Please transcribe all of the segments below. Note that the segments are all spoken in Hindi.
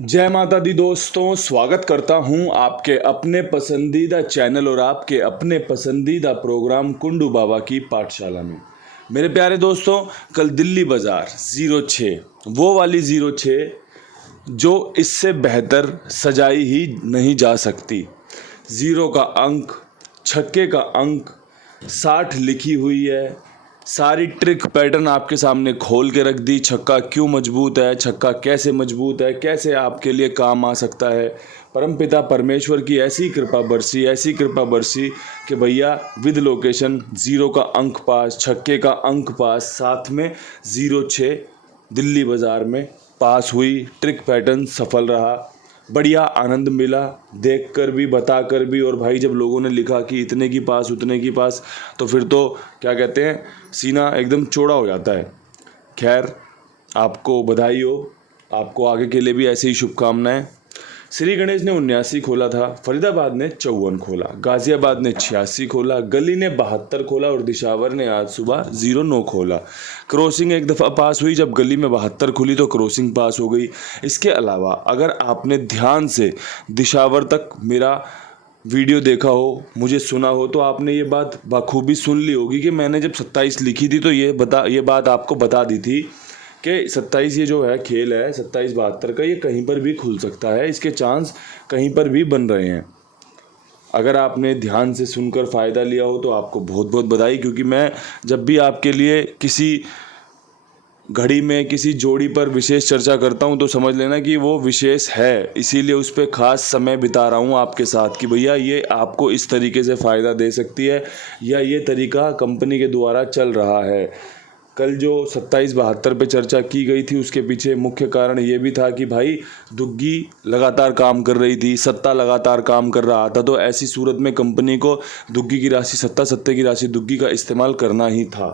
जय माता दी दोस्तों, स्वागत करता हूं आपके अपने पसंदीदा चैनल और आपके अपने पसंदीदा प्रोग्राम कुंडू बाबा की पाठशाला में। मेरे प्यारे दोस्तों, कल दिल्ली बाज़ार 06 वो वाली 06 जो इससे बेहतर सजाई ही नहीं जा सकती। ज़ीरो का अंक, छक्के का अंक, 60 लिखी हुई है। सारी ट्रिक पैटर्न आपके सामने खोल के रख दी। छक्का क्यों मजबूत है, छक्का कैसे मजबूत है, कैसे आपके लिए काम आ सकता है। परमपिता परमेश्वर की ऐसी कृपा बरसी कि भैया विद लोकेशन ज़ीरो का अंक पास, छक्के का अंक पास, साथ में 06 दिल्ली बाज़ार में पास हुई। ट्रिक पैटर्न सफल रहा, बढ़िया आनंद मिला देख कर भी, बता कर भी। और भाई जब लोगों ने लिखा कि इतने की पास, उतने की पास, तो फिर तो क्या कहते हैं, सीना एकदम चौड़ा हो जाता है। खैर, आपको बधाई हो, आपको आगे के लिए भी ऐसी ही शुभकामनाएं। श्री गणेश ने 79 खोला था, फरीदाबाद ने 54 खोला, गाजियाबाद ने 86 खोला, गली ने 72 खोला और दिशावर ने आज सुबह 09 खोला। क्रॉसिंग एक दफ़ा पास हुई, जब गली में 72 खुली तो क्रॉसिंग पास हो गई। इसके अलावा अगर आपने ध्यान से दिशावर तक मेरा वीडियो देखा हो, मुझे सुना हो, तो आपने ये बात बखूबी सुन ली होगी कि मैंने जब 27 लिखी थी तो ये बात आपको बता दी थी कि 27 ये जो है खेल है 27-72 का, ये कहीं पर भी खुल सकता है, इसके चांस कहीं पर भी बन रहे हैं। अगर आपने ध्यान से सुनकर फ़ायदा लिया हो तो आपको बहुत बहुत बधाई, क्योंकि मैं जब भी आपके लिए किसी घड़ी में किसी जोड़ी पर विशेष चर्चा करता हूं तो समझ लेना कि वो विशेष है, इसीलिए उस पर ख़ास समय बिता रहा हूं आपके साथ कि भैया ये आपको इस तरीके से फ़ायदा दे सकती है या ये तरीका कंपनी के द्वारा चल रहा है। कल जो 27-72 पे चर्चा की गई थी उसके पीछे मुख्य कारण ये भी था कि भाई दुग्गी लगातार काम कर रही थी, सत्ता लगातार काम कर रहा था, तो ऐसी सूरत में कंपनी को दुग्गी की राशि सत्ता, सत्ते की राशि दुग्गी का इस्तेमाल करना ही था।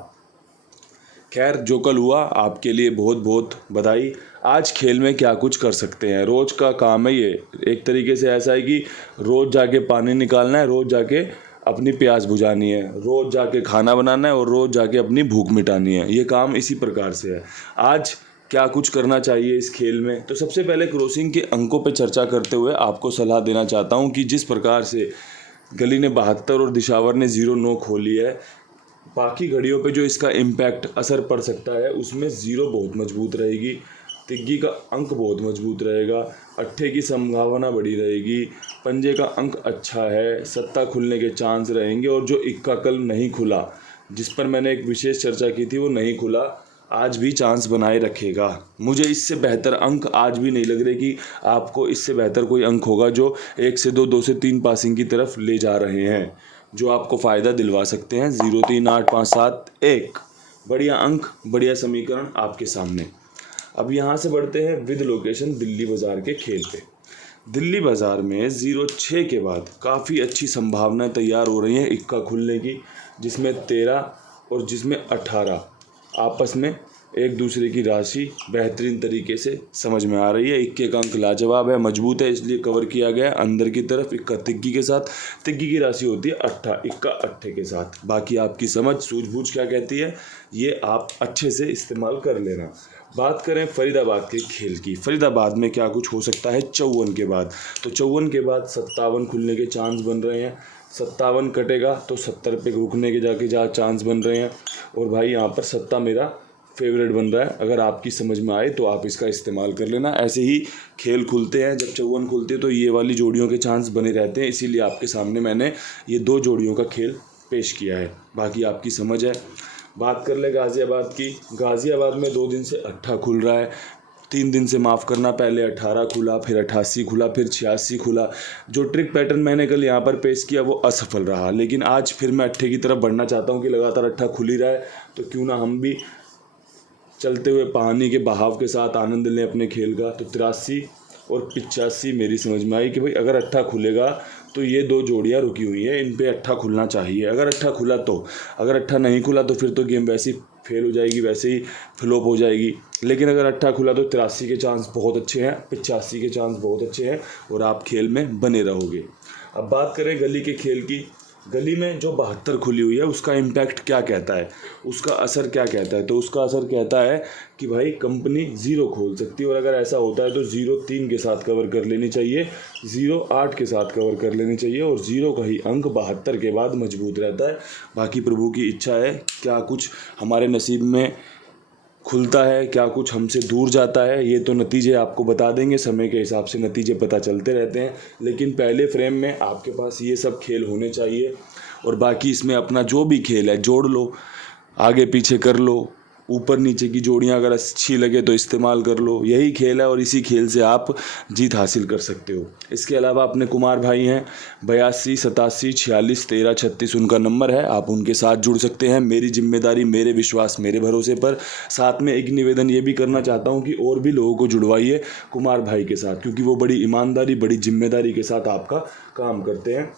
खैर, जो कल हुआ आपके लिए बहुत बहुत बधाई। आज खेल में क्या कुछ कर सकते हैं, रोज़ का काम है ये। एक तरीके से ऐसा है कि रोज़ जाके पानी निकालना है, रोज़ जाके अपनी प्यास बुझानी है, रोज़ जाके खाना बनाना है और रोज़ जाके अपनी भूख मिटानी है। ये काम इसी प्रकार से है। आज क्या कुछ करना चाहिए इस खेल में, तो सबसे पहले क्रॉसिंग के अंकों पर चर्चा करते हुए आपको सलाह देना चाहता हूँ कि जिस प्रकार से गली ने 72 और दिशावर ने 09 खोली है, बाकी घड़ियों पे जो इसका इम्पैक्ट असर पड़ सकता है उसमें 0 बहुत मजबूत रहेगी, तिग्गी का अंक बहुत मजबूत रहेगा, अट्ठे की संभावना बड़ी रहेगी, पंजे का अंक अच्छा है, सत्ता खुलने के चांस रहेंगे। और जो इक्का कल नहीं खुला, जिस पर मैंने एक विशेष चर्चा की थी, वो नहीं खुला, आज भी चांस बनाए रखेगा। मुझे इससे बेहतर अंक आज भी नहीं लग रहे कि आपको इससे बेहतर कोई अंक होगा जो 1 से 2, 2 से 3 पासिंग की तरफ ले जा रहे हैं, जो आपको फ़ायदा दिलवा सकते हैं। 0, 3, 8, 5, 7, 1 बढ़िया अंक, बढ़िया समीकरण आपके सामने। अब यहाँ से बढ़ते हैं विद लोकेशन दिल्ली बाज़ार के खेल पे। दिल्ली बाज़ार में 06 के बाद काफ़ी अच्छी संभावनाएं तैयार हो रही हैं इक्का खुलने की, जिसमें 13 और जिसमें 18 आपस में एक दूसरे की राशि बेहतरीन तरीके से समझ में आ रही है। इक्के का अंक लाजवाब है, मजबूत है, इसलिए कवर किया गया है अंदर की तरफ इक्का तिग्गी के साथ। तिग्गी की राशि होती है अट्ठा, इक्का अट्ठे के साथ। बाकी आपकी समझ सूझबूझ क्या कहती है, ये आप अच्छे से इस्तेमाल कर लेना। बात करें फरीदाबाद के खेल की, फरीदाबाद में क्या कुछ हो सकता है 54 के बाद, तो 54 के बाद 57 खुलने के चांस बन रहे हैं। 57 कटेगा तो 70 पे रुकने के जाके जहाँ चांस बन रहे हैं। और भाई यहाँ पर सत्ता मेरा फेवरेट बन रहा है, अगर आपकी समझ में आए तो आप इसका इस्तेमाल कर लेना। ऐसे ही खेल खुलते हैं, जब 54 खुलते हैं तो ये वाली जोड़ियों के चांस बने रहते हैं, इसीलिए आपके सामने मैंने ये 2 जोड़ियों का खेल पेश किया है, बाकी आपकी समझ है। बात कर ले गाज़ियाबाद की, गाज़ियाबाद में 2 दिन से 8 खुल रहा है, 3 दिन से माफ़ करना, पहले 18 खुला, फिर 88 खुला, फिर 86 खुला। जो ट्रिक पैटर्न मैंने कल यहाँ पर पेश किया वो असफल रहा, लेकिन आज फिर मैं 8 की तरफ बढ़ना चाहता हूँ कि लगातार 8 खुल ही रहा है, तो क्यों ना हम भी चलते हुए पानी के बहाव के साथ आनंद लें अपने खेल का। तो 83 और 85 मेरी समझ में आई कि भाई अगर 8 खुलेगा तो ये 2 जोड़ियाँ रुकी हुई हैं, इन पे 8 खुलना चाहिए। अगर 8 खुला तो, अगर 8 नहीं खुला तो फिर तो गेम वैसे ही फेल हो जाएगी, वैसे ही फ्लॉप हो जाएगी। लेकिन अगर 8 खुला तो 83 के चांस बहुत अच्छे हैं, 85 के चांस बहुत अच्छे हैं और आप खेल में बने रहोगे। अब बात करें गली के खेल की, गली में जो 72 खुली हुई है उसका इम्पैक्ट क्या कहता है, उसका असर क्या कहता है? तो उसका असर कहता है कि भाई कंपनी 0 खोल सकती है, और अगर ऐसा होता है तो 0-3 के साथ कवर कर लेनी चाहिए, 0-8 के साथ कवर कर लेनी चाहिए, और 0 का ही अंक 72 के बाद मजबूत रहता है। बाकी प्रभु की इच्छा है, क्या कुछ हमारे नसीब में खुलता है, क्या कुछ हमसे दूर जाता है, ये तो नतीजे आपको बता देंगे। समय के हिसाब से नतीजे पता चलते रहते हैं, लेकिन पहले फ्रेम में आपके पास ये सब खेल होने चाहिए। और बाकी इसमें अपना जो भी खेल है जोड़ लो, आगे पीछे कर लो, ऊपर नीचे की जोड़ियां अगर अच्छी लगे तो इस्तेमाल कर लो। यही खेल है और इसी खेल से आप जीत हासिल कर सकते हो। इसके अलावा अपने कुमार भाई हैं, 82 87 46 13 36 उनका नंबर है, आप उनके साथ जुड़ सकते हैं। मेरी जिम्मेदारी, मेरे विश्वास, मेरे भरोसे पर। साथ में एक निवेदन ये भी करना चाहता हूँ कि और भी लोगों को जुड़वाइए कुमार भाई के साथ, क्योंकि वो बड़ी ईमानदारी, बड़ी जिम्मेदारी के साथ आपका काम करते हैं।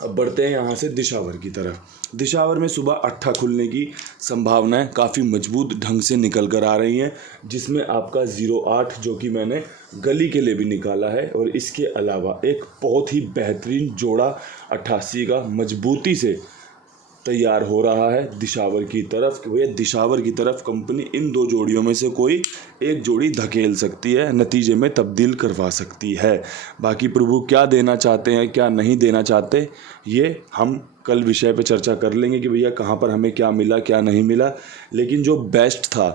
अब बढ़ते हैं यहाँ से दिशावर की तरफ। दिशावर में सुबह 8 खुलने की संभावनाएं काफ़ी मजबूत ढंग से निकल कर आ रही हैं, जिसमें आपका 08 जो कि मैंने गली के लिए भी निकाला है, और इसके अलावा एक बहुत ही बेहतरीन जोड़ा 88 का मजबूती से तैयार हो रहा है दिशावर की तरफ। भैया दिशावर की तरफ कंपनी इन 2 जोड़ियों में से कोई एक जोड़ी धकेल सकती है, नतीजे में तब्दील करवा सकती है। बाकी प्रभु क्या देना चाहते हैं, क्या नहीं देना चाहते, ये हम कल विषय पे चर्चा कर लेंगे कि भैया कहाँ पर हमें क्या मिला, क्या नहीं मिला। लेकिन जो बेस्ट था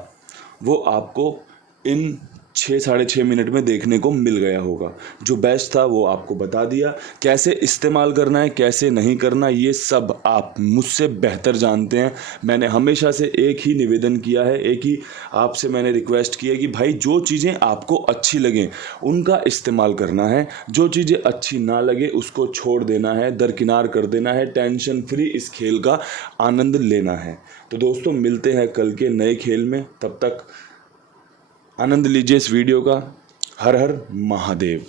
वो आपको इन 6-6.5 मिनट में देखने को मिल गया होगा। जो बेस्ट था वो आपको बता दिया, कैसे इस्तेमाल करना है, कैसे नहीं करना, ये सब आप मुझसे बेहतर जानते हैं। मैंने हमेशा से एक ही निवेदन किया है, एक ही आपसे मैंने रिक्वेस्ट की है कि भाई जो चीज़ें आपको अच्छी लगें उनका इस्तेमाल करना है, जो चीज़ें अच्छी ना लगे उसको छोड़ देना है, दरकिनार कर देना है, टेंशन फ्री इस खेल का आनंद लेना है। तो दोस्तों मिलते हैं कल के नए खेल में, तब तक आनंद लीजिए इस वीडियो का। हर हर महादेव।